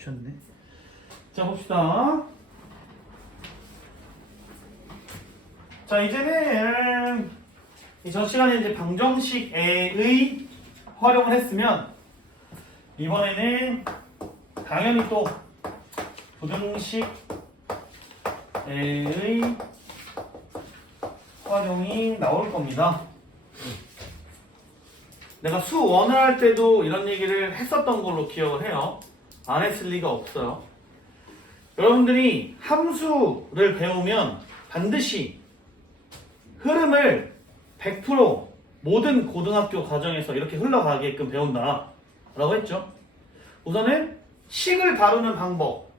멈췄네. 자, 봅시다. 자, 이제는 전 시간에 이제 방정식의 활용을 했으면 이번에는 당연히 또 부등식의 활용이 나올 겁니다. 내가 수 1을 할 때도 이런 얘기를 했었던 걸로 기억을 해요. 안 했을 리가 없어요. 여러분들이 함수를 배우면 반드시 흐름을 100% 모든 고등학교 과정에서 이렇게 흘러가게끔 배운다 라고 했죠. 우선은 식을 다루는 방법,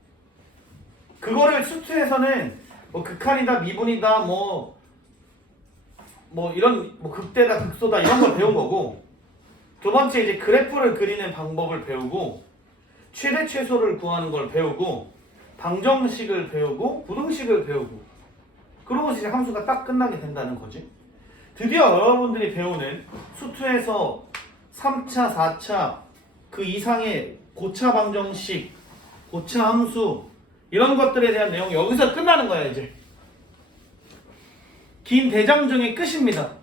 그거를 수투에서는 뭐 극한이다, 미분이다, 뭐 이런 극대다, 극소다 이런 걸 배운 거고, 두 번째 이제 그래프를 그리는 방법을 배우고, 최대 최소를 구하는 걸 배우고, 방정식을 배우고, 부등식을 배우고, 그러고 이제 함수가 딱 끝나게 된다는 거지. 드디어 여러분들이 배우는 수투에서 3차, 4차 그 이상의 고차 방정식, 고차 함수 이런 것들에 대한 내용이 여기서 끝나는 거야. 이제 긴 대장정의 끝입니다.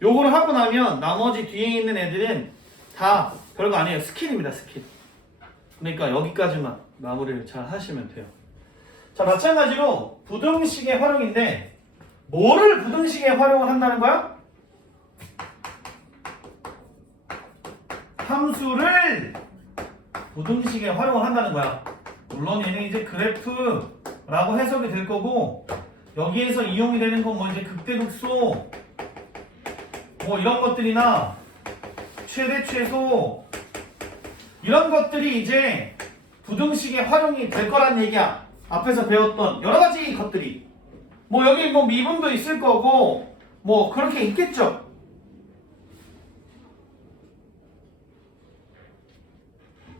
요거를 하고 나면 나머지 뒤에 있는 애들은 다 별거 아니에요. 스킬입니다. 스킬. 그러니까 여기까지만 마무리를 잘 하시면 돼요. 자, 마찬가지로 부등식의 활용인데 뭐를 부등식에 활용을 한다는 거야? 함수를 부등식에 활용을 한다는 거야. 물론 얘는 이제 그래프라고 해석이 될 거고, 여기에서 이용이 되는 건 뭐 이제 극대극소 뭐 이런 것들이나 최대 최소 이런 것들이 이제 부등식에 활용이 될 거란 얘기야. 앞에서 배웠던 여러 가지 것들이 뭐 여기 뭐 미분도 있을 거고 뭐 그렇게 있겠죠.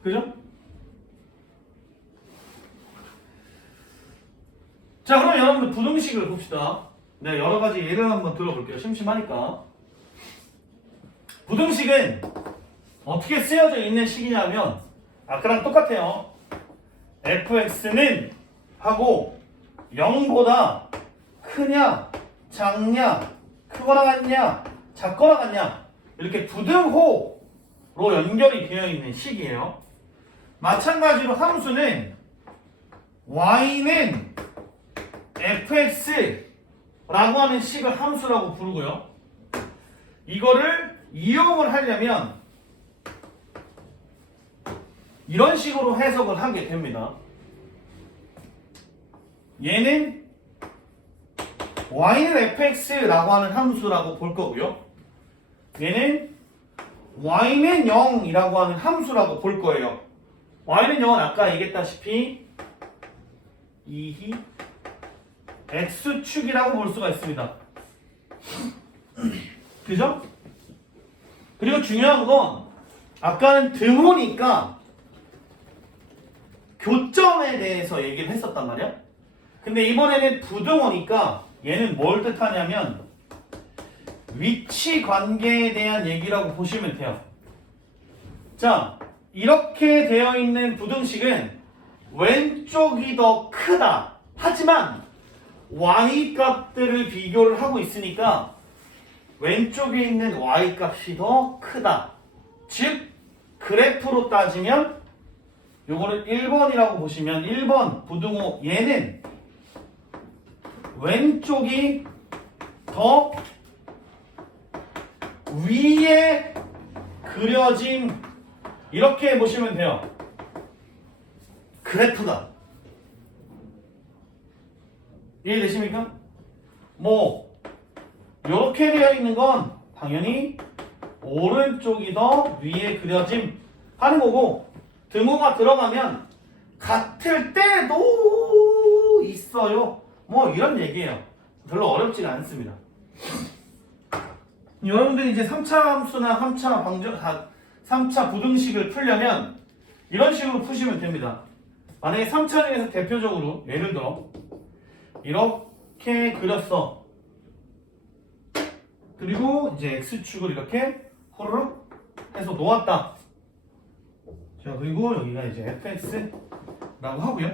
그죠? 자, 그럼 여러분들 부등식을 봅시다. 네, 여러 가지 예를 한번 들어볼게요. 심심하니까. 부등식은 어떻게 쓰여져 있는 식이냐면 아까랑 똑같아요. fx는 하고 0보다 크냐, 작냐, 크거나 같냐, 작거나 같냐 이렇게 부등호로 연결이 되어 있는 식이에요. 마찬가지로 함수는 y는 fx라고 하는 식을 함수라고 부르고요. 이거를 이용을 하려면 이런 식으로 해석을 하게 됩니다. 얘는 y는 fx라고 하는 함수라고 볼 거고요. 얘는 y는 0이라고 하는 함수라고 볼 거예요. y는 0은 아까 얘기했다시피 2히 x축이라고 볼 수가 있습니다. 그죠? 그리고 중요한 건 아까는 등호니까 교점에 대해서 얘기를 했었단 말이야. 근데 이번에는 부등호니까 얘는 뭘 뜻하냐면 위치 관계에 대한 얘기라고 보시면 돼요. 자, 이렇게 되어 있는 부등식은 왼쪽이 더 크다. 하지만 y 값들을 비교를 하고 있으니까 왼쪽에 있는 y 값이 더 크다. 즉 그래프로 따지면 요거를 1번이라고 보시면 1번 부등호 얘는 왼쪽이 더 위에 그려진 이렇게 보시면 돼요. 그래프가 이해되십니까? 뭐 이렇게 되어 있는 건 당연히 오른쪽이 더 위에 그려짐 하는 거고, 등호가 들어가면 같을 때도 있어요. 뭐 이런 얘기예요. 별로 어렵지가 않습니다. 여러분들이 이제 3차 함수나 3차 부등식을 풀려면 이런 식으로 푸시면 됩니다. 만약에 3차 중에서 대표적으로 예를 들어 이렇게 그렸어. 그리고 이제 x축을 이렇게 호르륵 해서 놓았다. 자, 그리고 여기가 이제 fx라고 하고요.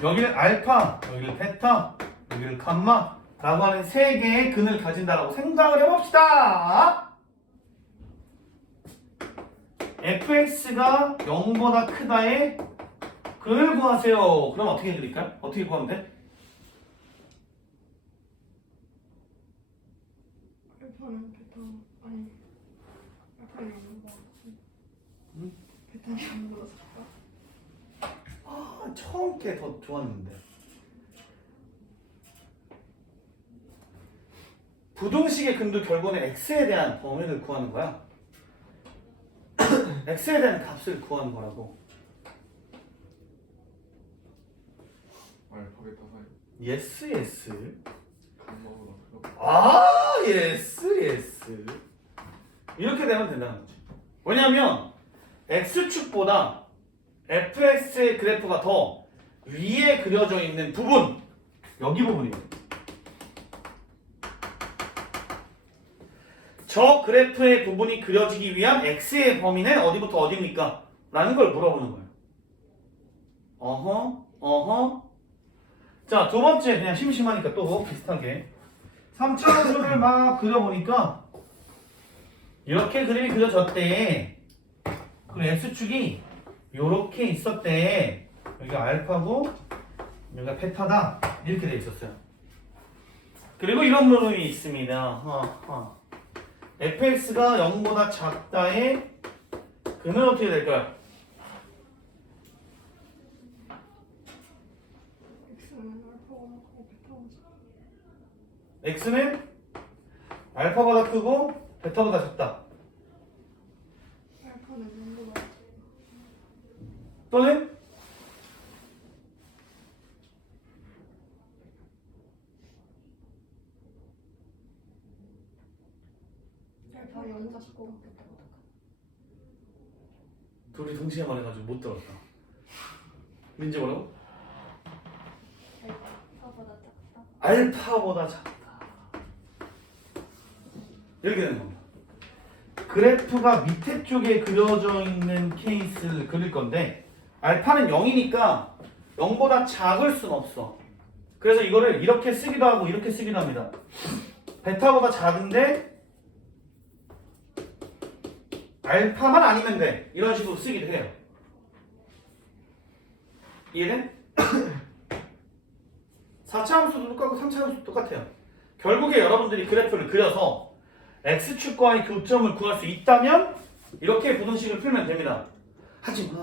여기를 알파, 여기를 베타, 여기를 감마라고 하는 세 개의 근을 가진다라고 생각을 해봅시다. fx가 0보다 크다의 근을 구하세요. 그럼 어떻게 해드릴까요? 어떻게 구하면 돼? 알파는 베타 아니 알파는 0보다 베타는 0보다 작다. 아, 처음 게 더 좋았는데. 부등식의 근도 결국은 x에 대한 범위를 구하는 거야. x에 대한 값을 구하는 거라고. 알파 베타 사이 yes. 감마보다 크다. 아, yes. 이렇게 되면 된다는 거지. 왜냐하면 x축보다 fx의 그래프가 더 위에 그려져 있는 부분, 여기 부분이에요. 저 그래프의 부분이 그려지기 위한 x의 범위는 어디부터 어디입니까? 라는 걸 물어보는 거예요. 어허. 자, 두 번째, 그냥 심심하니까 또 비슷하게 3차원을 막 그려보니까 이렇게 그림이 그려졌대. 그리고 x축이 요렇게 있었대. 여기가 알파고 여기가 베타다. 이렇게 돼 있었어요. 그리고 이런 부분이 있습니다. fx가 0보다 작다의 근은 어떻게 될까요? x는 알파보다 크고 베타보다 작다. x는 알파보다 크고 베타보다 작다. 알파는 0보다 작다. 또는 알파 0보다 작고 베타보다 크다. 둘이 동시에 말해가지고 못 들었다. 민지 뭐라고? 알파보다 작다. 알파보다 작다. 이렇게 되는 겁니다. 그래프가 밑에 쪽에 그려져 있는 케이스를 그릴 건데 알파는 0이니까 0보다 작을 순 없어. 그래서 이거를 이렇게 쓰기도 하고 이렇게 쓰기도 합니다. 베타보다 작은데 알파만 아니면 돼. 이런 식으로 쓰기도 해요. 이해돼? 4차 함수도 똑같고 3차 함수도 똑같아요. 결국에 여러분들이 그래프를 그려서 x축과의 교점을 구할 수 있다면 이렇게 부등식을 풀면 됩니다. 하지만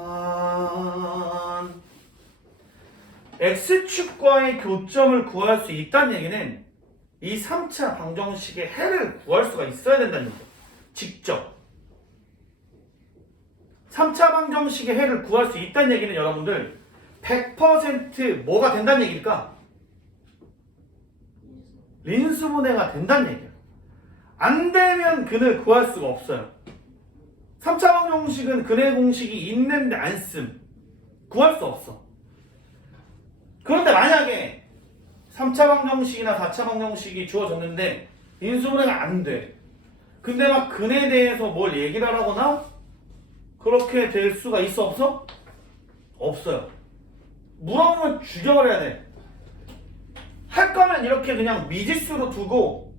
x축과의 교점을 구할 수 있다는 얘기는 이 3차 방정식의 해를 구할 수가 있어야 된다는 얘기죠. 직접 3차 방정식의 해를 구할 수 있다는 얘기는 여러분들 100% 뭐가 된다는 얘기일까? 린수분해가 된다는 얘기예요. 안 되면 근을 구할 수가 없어요. 3차 방정식은 근의 공식이 있는데 안 쓴. 구할 수 없어. 그런데 만약에 3차 방정식이나 4차 방정식이 주어졌는데 인수분해가 안 돼. 근데 막 근에 대해서 뭘 얘기를 하거나 그렇게 될 수가 있어 없어? 없어요. 물어보면 죽여버려야 돼. 할 거면 이렇게 그냥 미지수로 두고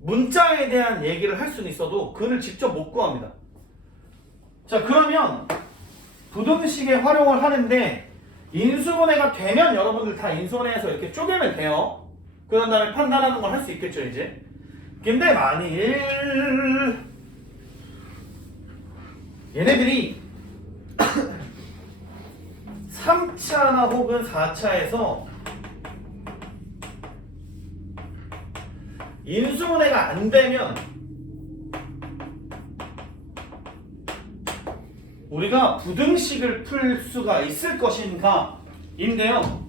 문자에 대한 얘기를 할 수는 있어도 근을 직접 못 구합니다. 자, 그러면 부등식에 활용을 하는데 인수분해가 되면 여러분들 다 인수분해해서 이렇게 쪼개면 돼요. 그런 다음에 판단하는 걸 할 수 있겠죠, 이제. 근데 만일 얘네들이 3차나 혹은 4차에서 인수분해가 안 되면 우리가 부등식을 풀 수가 있을 것인가 인데요.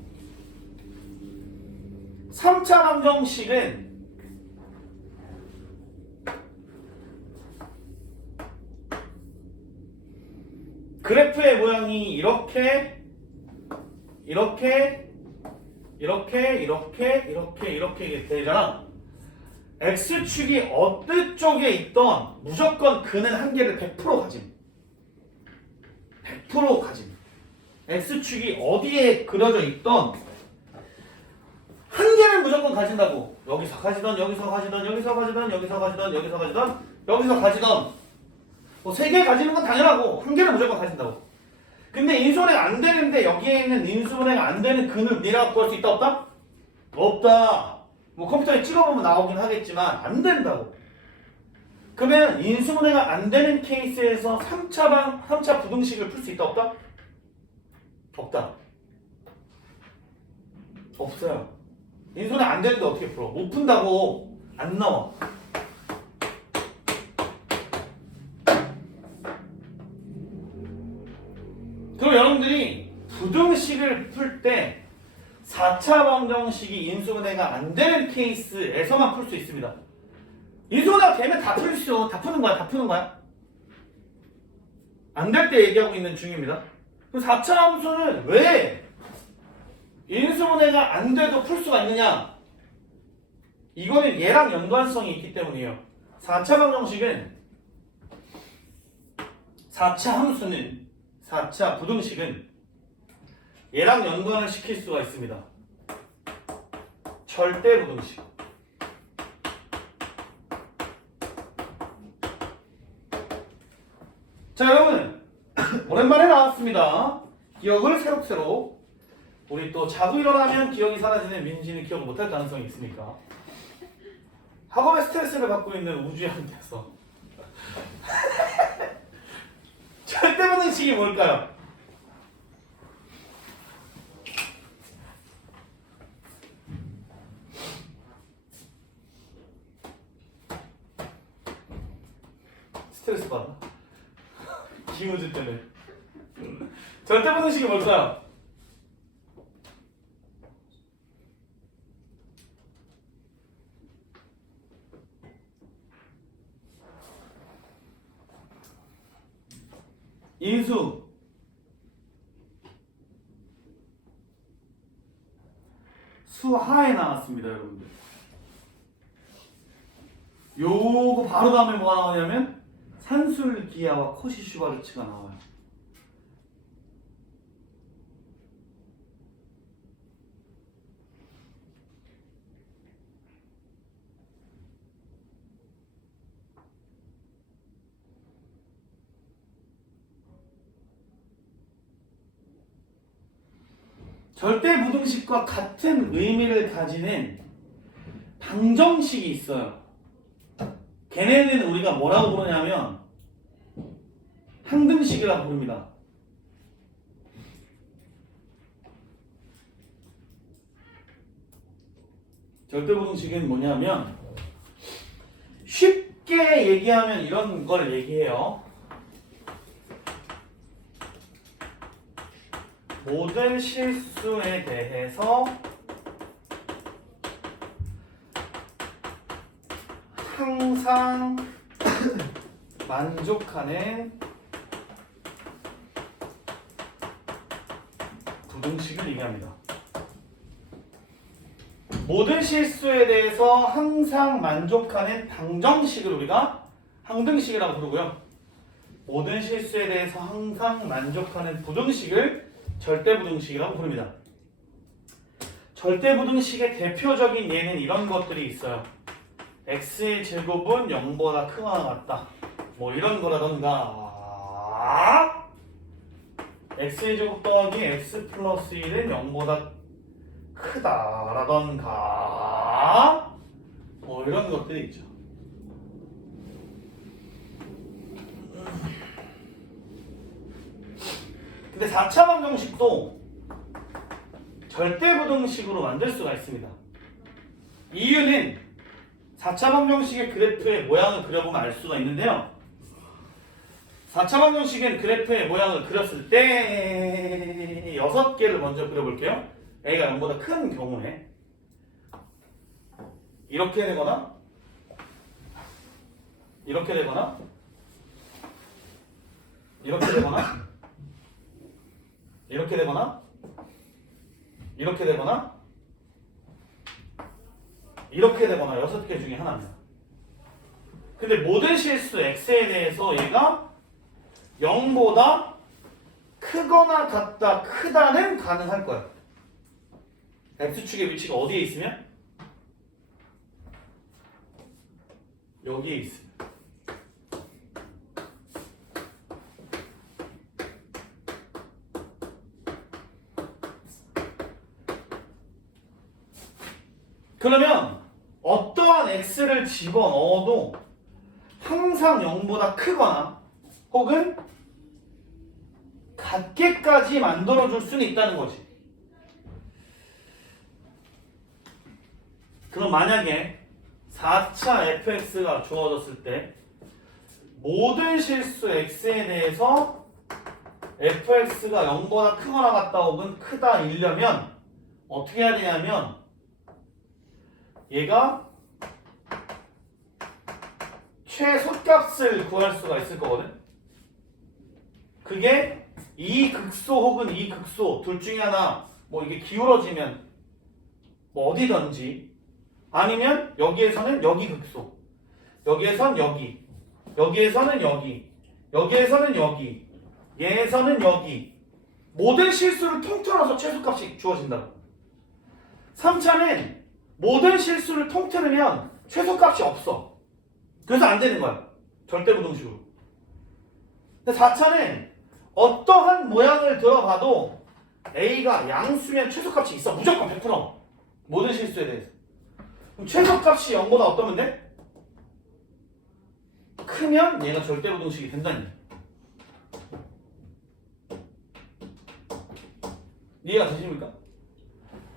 3차 방정식은 그래프의 모양이 이렇게 되잖아. x축이 어느 쪽에 있던 무조건 근은 한 개를 100% 가짐. 100% 가짐. x축이 어디에 그려져 있던 한 개는 무조건 가진다고. 여기서 가지던, 여기서 가지던, 여기서 가지던, 여기서 가지던, 여기서 가지던, 여기서 가지던. 뭐 세 개 가지는 건 당연하고 한 개는 무조건 가진다고. 근데 인수분해가 안 되는데 여기에 있는 인수분해가 안 되는 근을 미라고 구할 수 있다 없다? 없다. 뭐 컴퓨터에 찍어보면 나오긴 하겠지만 안 된다고. 그러면 인수분해가 안 되는 케이스에서 3차 부등식을 풀 수 있다 없다? 없다. 없어요. 인수분해 안 되는데 어떻게 풀어? 못 푼다고. 안 나와. 그럼 여러분들이 부등식을 풀 때 4차 방정식이 인수분해가 안 되는 케이스에서만 풀 수 있습니다. 인수분해가 되면 다 풀 수 있어. 다 푸는 거야. 다 푸는 거야. 안 될 때 얘기하고 있는 중입니다. 그럼 4차 함수는 왜 인수분해가 안 돼도 풀 수가 있느냐? 이거는 얘랑 연관성이 있기 때문이에요. 4차 방정식은 4차 함수는 4차 부등식은 얘랑 연관을 시킬 수가 있습니다. 절대 부등식. 자, 여러분 오랜만에 나왔습니다. 기억을 새록새록. 우리 또 자고 일어나면 기억이 사라지는 민지는 기억을 못할 가능성이 있으니까 학업에 스트레스를 받고 있는 우주한테서 절대 부등식이 뭘까요? 스트레스 받아. 김우주 때문에. 절대 부등식이 뭘까요? 인수 수하에 나왔습니다, 여러분들. 요거 바로 다음에 뭐가 나오냐면 산술기하와 코시-슈바르츠가 나와요. 절대 부등식과 같은 의미를 가지는 방정식이 있어요. 걔네는 우리가 뭐라고 부르냐면 항등식이라고 부릅니다. 절대 부등식은 뭐냐면 쉽게 얘기하면 이런 걸 얘기해요. 모든 실수에 대해서 항상 만족하는 부등식을 얘기합니다. 모든 실수에 대해서 항상 만족하는 방정식을 우리가 항등식이라고 부르고요. 모든 실수에 대해서 항상 만족하는 부등식을 절대부등식이라고 부릅니다. 절대부등식의 대표적인 예는 이런 것들이 있어요. x의 제곱은 0보다 크거나 같다. 뭐 이런 거라던가 x의 제곱 더하기 x 플러스 1은 0보다 크다라던가 뭐 이런 것들이 있죠. 근데 4차 방정식도 절대부등식으로 만들 수가 있습니다. 이유는 4차 방정식의 그래프의 모양을 그려보면 알 수가 있는데요. 4차 방정식은 그래프의 모양을 그렸을 때 6개를 먼저 그려볼게요. a가 0보다 큰 경우에 이렇게 되거나 이렇게 되거나 이렇게 되거나 이렇게 되거나 이렇게 되거나 이렇게 되거나 6개 중에 하나입니다. 근데 모든 실수 x에 대해서 얘가 0보다 크거나 같다, 크다는 가능할 거야. x축의 위치가 어디에 있으면? 여기에 있으면. 그러면 어떠한 x를 집어넣어도 항상 0보다 크거나 혹은 같게까지 만들어줄 수는 있다는 거지. 그럼 만약에 4차 fx가 주어졌을 때 모든 실수 x에 대해서 fx가 0보다 크거나 같다 혹은 크다 이려면 어떻게 해야 되냐면 얘가 최소값을 구할 수가 있을 거거든. 그게 이 극소 혹은 이 극소 둘 중에 하나 뭐 이게 기울어지면 뭐 어디든지 아니면 여기에서는 여기 극소 여기에선 여기 여기에서는 여기 여기에서는 여기 얘에서는 여기 모든 실수를 통틀어서 최소값이 주어진다고. 3차는 모든 실수를 통틀으면 최소값이 없어. 그래서 안 되는 거야. 절대부등식으로. 근데 4차는 어떠한 모양을 들어봐도 A가 양수면 최소값이 있어. 무조건 100%. 모든 실수에 대해서. 그럼 최소값이 0보다 어떠면 돼? 크면 얘가 절대부등식이 된다는 거야. 이해가 되십니까?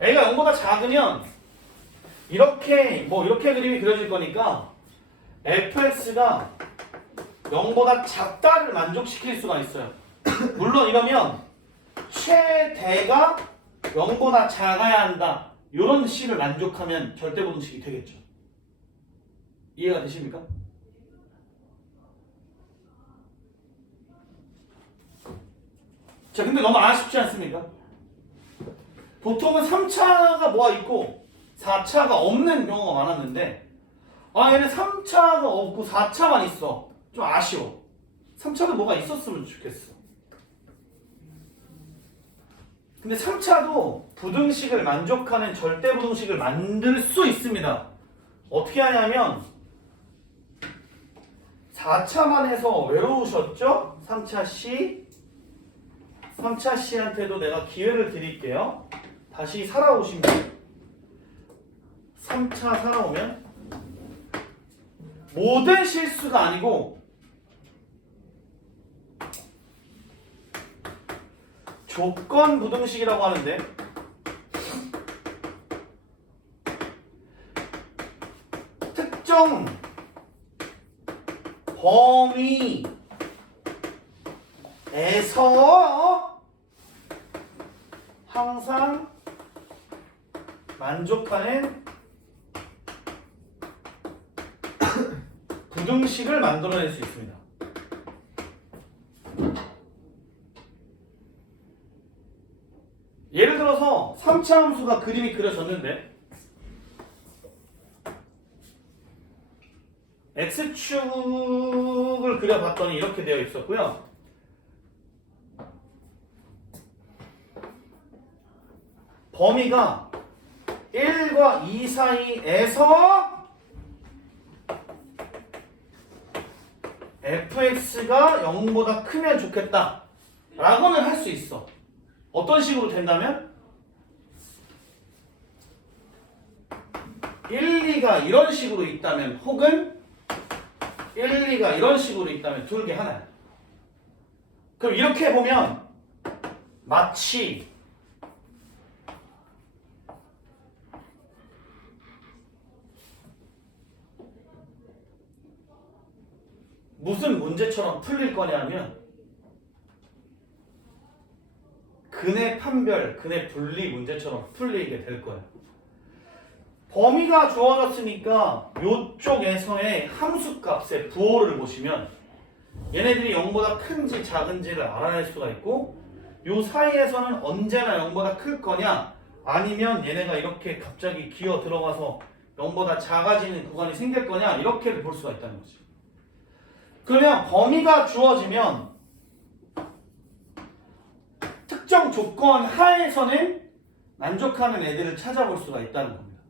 A가 0보다 작으면 이렇게 그림이 그려질 거니까 fx가 0보다 작다를 만족시킬 수가 있어요. 물론 이러면 최대가 0보다 작아야 한다. 이런 식을 만족하면 절대부등식이 되겠죠. 이해가 되십니까? 자, 근데 너무 아쉽지 않습니까? 보통은 3차가 뭐가 있고 4차가 없는 경우가 많았는데 얘는 3차가 없고 4차만 있어. 좀 아쉬워. 3차도 뭐가 있었으면 좋겠어. 근데 3차도 부등식을 만족하는 절대부등식을 만들 수 있습니다. 어떻게 하냐면 4차만 해서 외로우셨죠? 3차 C 3차 C한테도 내가 기회를 드릴게요. 다시 살아오시면 3차 살아오면 모든 실수가 아니고 조건 부등식이라고 하는데 특정 범위에서 항상 만족하는 부등식을 만들어낼 수 있습니다. 예를 들어서 3차 함수가 그림이 그려졌는데 x축을 그려봤더니 이렇게 되어 있었고요. 범위가 1과 2 사이에서 fx가 0보다 크면 좋겠다 라고는 할 수 있어. 어떤 식으로 된다면 1, 2가 이런 식으로 있다면 혹은 1, 2가 이런 식으로 있다면 둘 중 하나야. 그럼 이렇게 보면 마치 무슨 문제처럼 풀릴 거냐면 근의 판별, 근의 분리 문제처럼 풀리게 될 거예요. 범위가 주어졌으니까 이쪽에서의 함수값의 부호를 보시면 얘네들이 0보다 큰지 작은지를 알아낼 수가 있고 이 사이에서는 언제나 0보다 클 거냐 아니면 얘네가 이렇게 갑자기 기어 들어가서 0보다 작아지는 구간이 생길 거냐 이렇게 볼 수가 있다는 거죠. 그러면 범위가 주어지면 특정 조건 하에서는 만족하는 애들을 찾아볼 수가 있다는 겁니다.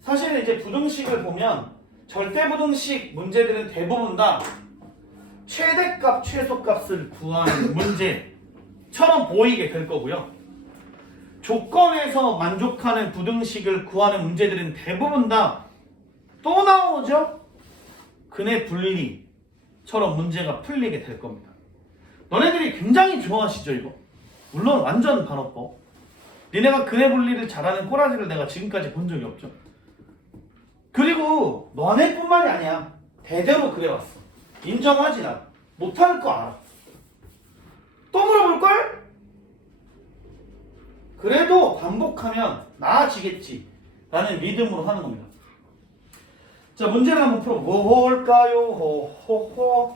사실은 이제 부등식을 보면 절대부등식 문제들은 대부분 다 최대값, 최소값을 구하는 문제처럼 보이게 될 거고요. 조건에서 만족하는 부등식을 구하는 문제들은 대부분 다 또 나오죠? 근의 분리처럼 문제가 풀리게 될 겁니다. 너네들이 굉장히 좋아하시죠, 이거? 물론 완전 반어법. 니네가 근의 분리를 잘하는 꼬라지를 내가 지금까지 본 적이 없죠. 그리고 너네뿐만이 아니야. 대대로 그래왔어. 인정하지 나. 못할 거 알아. 또 물어볼걸? 그래도 반복하면 나아지겠지 라는 믿음으로 하는 겁니다. 자, 문제를 한번 풀어볼까요? 호호호.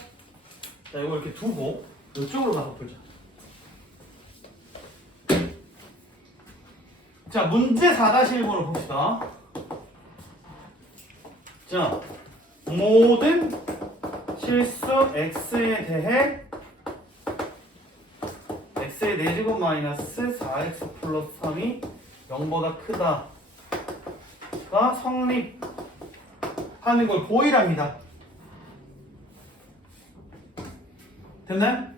자, 이거 이렇게 두고 이쪽으로 가서 풀자. 자, 문제 4-1번을 봅시다. 자, 모든 실수 x에 대해 x의 4제곱 마이너스 4x 플러스 3이 0보다 크다가 성립하는 걸 보이랍니다. 됐나요?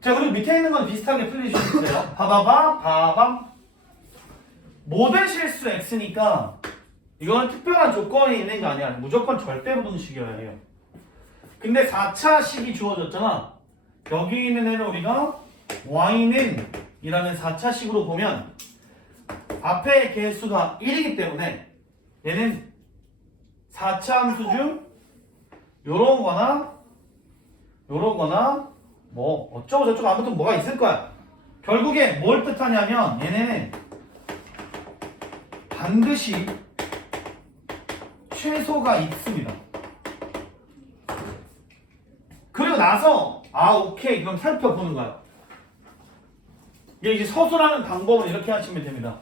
자, 그리고 밑에 있는 건 비슷하게 풀리셔주세요. 봐밤. 모든 실수 x니까 이건 특별한 조건이 있는 게 아니야. 무조건 절대부등식이어야 해요. 근데 4차식이 주어졌잖아. 여기 있는 애는 우리가 y는 이라는 4차식으로 보면 앞에 개수가 1이기 때문에 얘는 4차 함수 중 요런 거나 뭐 어쩌고 저쩌고 아무튼 뭐가 있을 거야. 결국에 뭘 뜻하냐면 얘네는 반드시 최소가 있습니다. 그리고 나서 오케이 그럼 살펴보는 거야. 이게 이제 서술하는 방법은 이렇게 하시면 됩니다.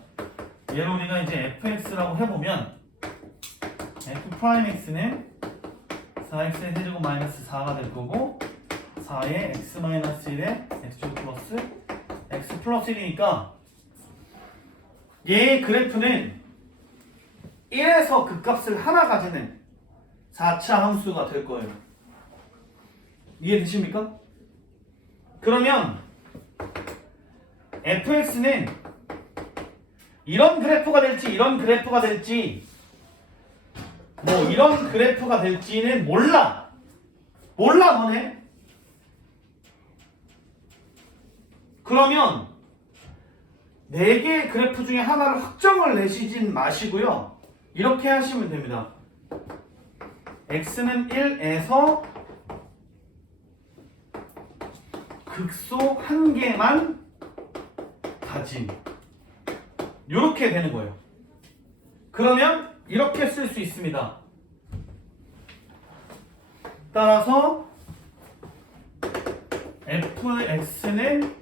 얘를 우리가 이제 fx라고 해보면 f'x는 4x의 세제곱 마이너스 4가 될 거고 4의 x 마이너스 1의 x제곱 플러스 x 플러스 1이니까 얘의 그래프는 1에서 그 값을 하나 가지는 4차 함수가 될 거예요. 이해되십니까? 그러면 fx는 이런 그래프가 될지 이런 그래프가 될지 뭐 이런 그래프가 될지는 몰라 너네. 그러면 4개의 그래프 중에 하나를 확정을 내시진 마시고요. 이렇게 하시면 됩니다. x는 1에서 극소 1개만 가진 이렇게 되는 거예요. 그러면 이렇게 쓸 수 있습니다. 따라서 fx는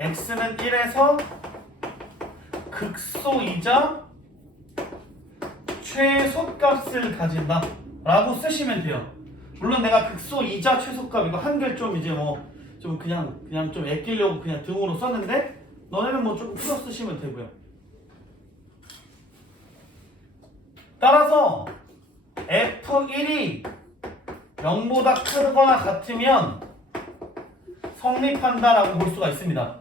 x는 1에서 극소이자 최소값을 가진다 라고 쓰시면 돼요. 물론 내가 극소이자 최소값 이거 한글 좀 이제 뭐 좀 그냥 좀 애끼려고 그냥 등으로 썼는데 너네는 뭐 좀 풀어 쓰시면 되고요. 따라서 f1이 0보다 크거나 같으면 성립한다라고 볼 수가 있습니다.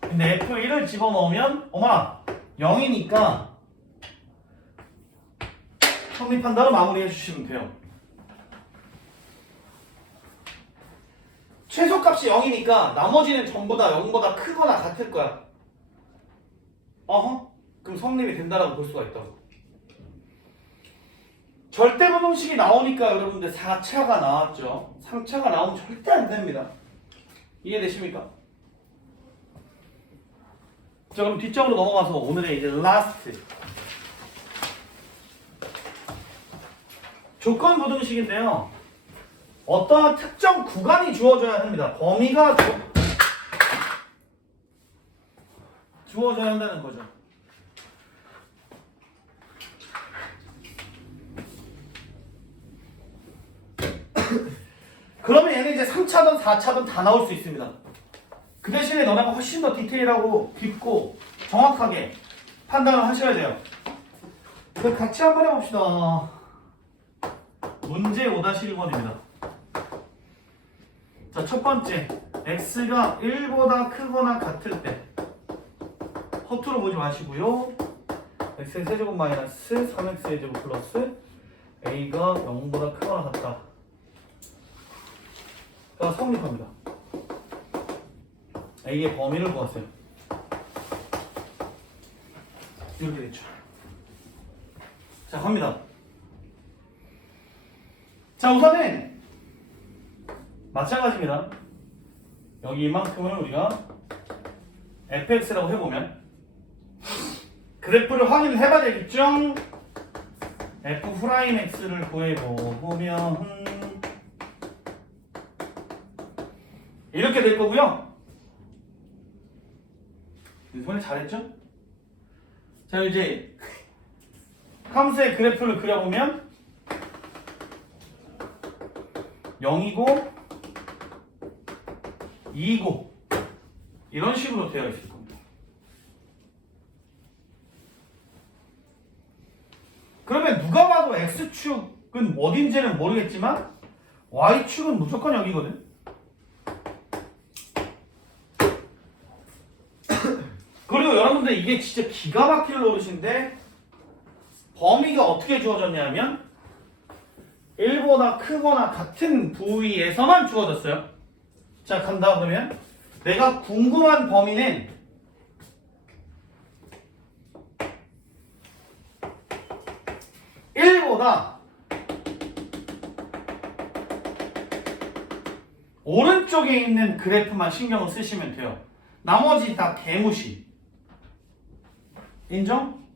근데 f1을 집어넣으면 어머나 0이니까 성립한다로 마무리해 주시면 돼요. 최소값이 0이니까 나머지는 전부 다 0보다 크거나 같을 거야. 그럼 성립이 된다라고 볼 수가 있다고. 절대부등식이 나오니까 여러분들 4차가 나왔죠. 3차가 나오면 절대 안 됩니다. 이해되십니까? 자, 그럼 뒷장으로 넘어가서 오늘의 이제 라스트 조건 부등식인데요. 어떠한 특정 구간이 주어져야 합니다. 범위가 주어져야 한다는 거죠. 그러면 얘는 이제 3차든 4차든 다 나올 수 있습니다. 그 대신에 너네가 훨씬 더 디테일하고 깊고 정확하게 판단을 하셔야 돼요. 그럼 같이 한번 해봅시다. 문제 5-1번입니다. 자, 첫 번째. x가 1보다 크거나 같을 때 허투루 보지 마시고요. x의 세제곱 마이너스 3x의 제곱 플러스 a가 0보다 크거나 같다. 가 성립합니다. a의 범위를 구하세요. 이렇게 됐죠. 자, 갑니다. 자, 우선은 마찬가지입니다. 여기 이만큼을 우리가 fx라고 해보면 그래프를 확인을 해봐야 되겠죠? f'x를 구해보면 이렇게 될 거고요. 이번에 잘했죠? 자, 이제 함수의 그래프를 그려보면 0이고 2고 이런 식으로 되어 있을 겁니다. 그러면 누가 봐도 x축은 어딘지는 모르겠지만 y축은 무조건 여기거든. 그리고 여러분들 이게 진짜 기가 막힐 노릇인데 범위가 어떻게 주어졌냐면 1보다 크거나 같은 부위에서만 주어졌어요. 자, 간다. 그러면 내가 궁금한 범위는 1보다 오른쪽에 있는 그래프만 신경을 쓰시면 돼요. 나머지 다 개무시. 인정?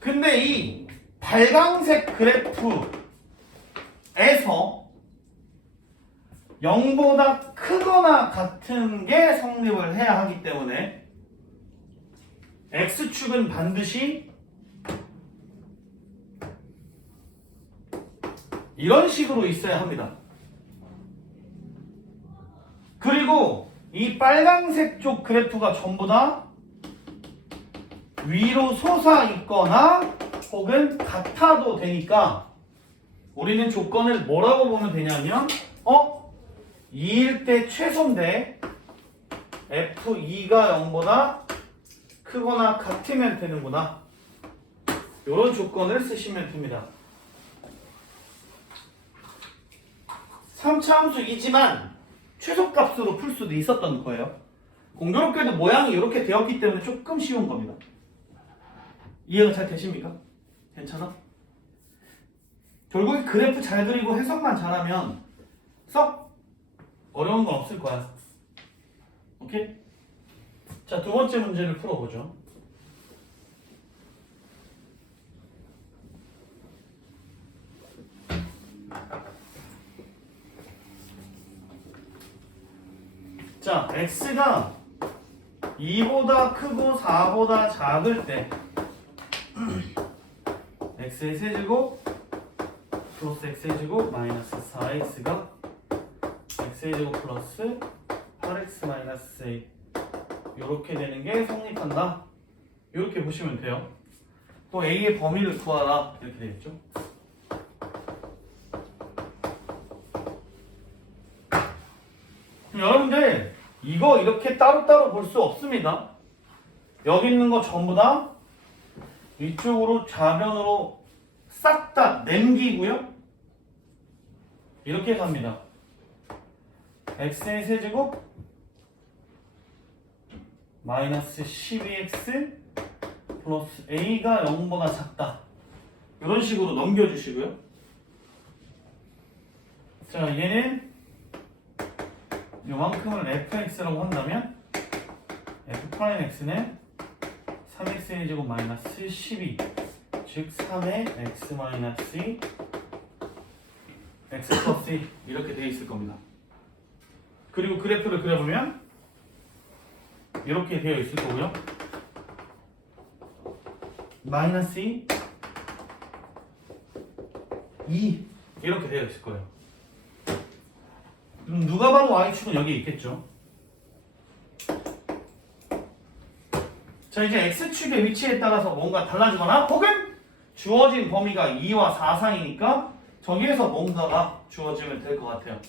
근데 이 빨강색 그래프에서 0보다 크거나 같은 게 성립을 해야 하기 때문에 x축은 반드시 이런 식으로 있어야 합니다. 그리고 이 빨강색 쪽 그래프가 전부 다 위로 솟아 있거나 혹은 같아도 되니까 우리는 조건을 뭐라고 보면 되냐면 2일 때 최소인데 f2가 0보다 크거나 같으면 되는구나. 이런 조건을 쓰시면 됩니다. 3차 함수이지만 최소값으로 풀 수도 있었던 거예요. 공교롭게도 모양이 이렇게 되었기 때문에 조금 쉬운 겁니다. 이해가 잘 되십니까? 괜찮아? 결국에 그래프 잘 그리고 해석만 잘하면 썩 어려운 건 없을 거야. 오케이? 자, 두 번째 문제를 풀어보죠. 자, x가 2보다 크고 4보다 작을 때 x의 세제곱 플러스 x의 제곱 마이너스 4x가 x의 제곱 플러스 8x 마이너스 a 이렇게 되는 게 성립한다. 이렇게 보시면 돼요. 또 a의 범위를 구하라 이렇게 되겠죠. 여러분들 이거 이렇게 따로따로 볼 수 없습니다. 여기 있는 거 전부 다 이쪽으로 좌변으로 싹 다 남기고요. 이렇게 갑니다. x의 세제곱 마이너스 12x 플러스 a가 0보다 작다. 이런 식으로 넘겨주시고요. 자, 얘는 요만큼을 fx라고 한다면 f'x는 3x의 제곱 마이너스 12 즉 3의 x 마이너스 2 x 플러스 2 이렇게 되어 있을 겁니다. 그리고 그래프를 그려보면 이렇게 되어 있을 거고요. 마이너스 2 이렇게 되어 있을 거예요. 그럼 누가 봐도 y축은 여기 있겠죠. 자, 이제 x축의 위치에 따라서 뭔가 달라지거나 혹은 주어진 범위가 2와 4 사이니까 저기에서 뭔가가 주어지면 될 것 같아요.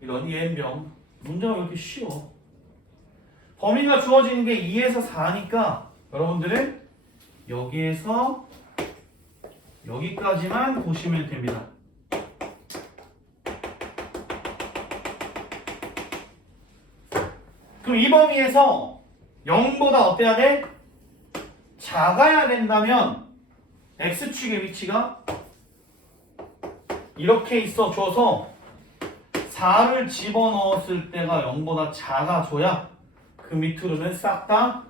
이런 예변. 문제가 왜 이렇게 쉬워? 범위가 주어지는 게 2에서 4니까 여러분들은 여기에서 여기까지만 보시면 됩니다. 그럼 이 범위에서 0보다 어때야 돼? 작아야 된다면 x축의 위치가 이렇게 있어줘서 4를 집어넣었을 때가 0보다 작아져야 그 밑으로는 싹 다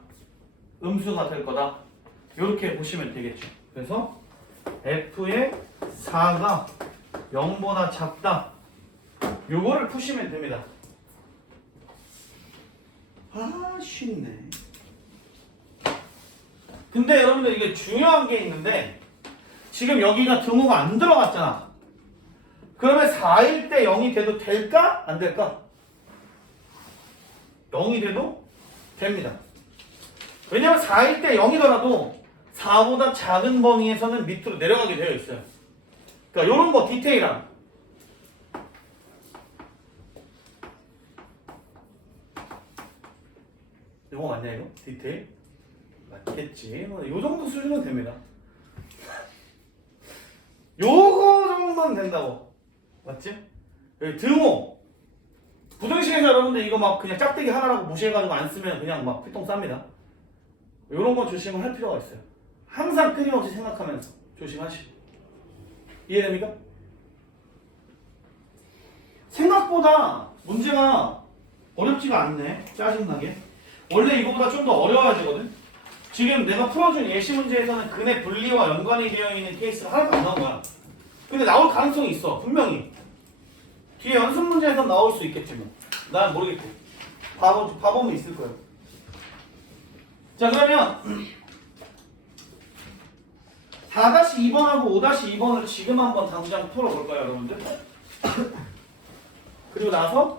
음수가 될 거다. 이렇게 보시면 되겠죠. 그래서 f의 4가 0보다 작다. 요거를 푸시면 됩니다. 아, 쉽네. 근데 여러분들 이게 중요한 게 있는데 지금 여기가 등호가 안 들어갔잖아. 그러면 4일 때 0이 돼도 될까? 안 될까? 0이 돼도 됩니다. 왜냐면 4일 때 0이더라도 4보다 작은 범위에서는 밑으로 내려가게 되어 있어요. 그러니까 이런 거 디테일함. 이거 맞냐 이거? 디테일? 맞겠지. 요 정도 수준은 됩니다. 요거 정도는 된다고. 맞지? 여기 등호. 부등식에서 여러분들 이거 막 그냥 짝대기 하나라고 무시해가지고 안 쓰면 그냥 막 피똥 쌉니다. 요런 거 조심을 할 필요가 있어요. 항상 끊임없이 생각하면서 조심하시고. 이해됩니까? 생각보다 문제가 어렵지가 않네. 짜증나게. 원래 이거보다 좀 더 어려워야 되거든. 지금 내가 풀어준 예시 문제에서는 근의 분리와 연관이 되어 있는 케이스가 하나도 안 나온 거야. 근데 나올 가능성이 있어. 분명히. 뒤에 연습 문제에서 나올 수 있겠지 뭐. 난 모르겠고. 바보는 있을 거예요. 자, 그러면 4-2번하고 5-2번을 지금 한번 당장 풀어볼까요, 여러분들? 그리고 나서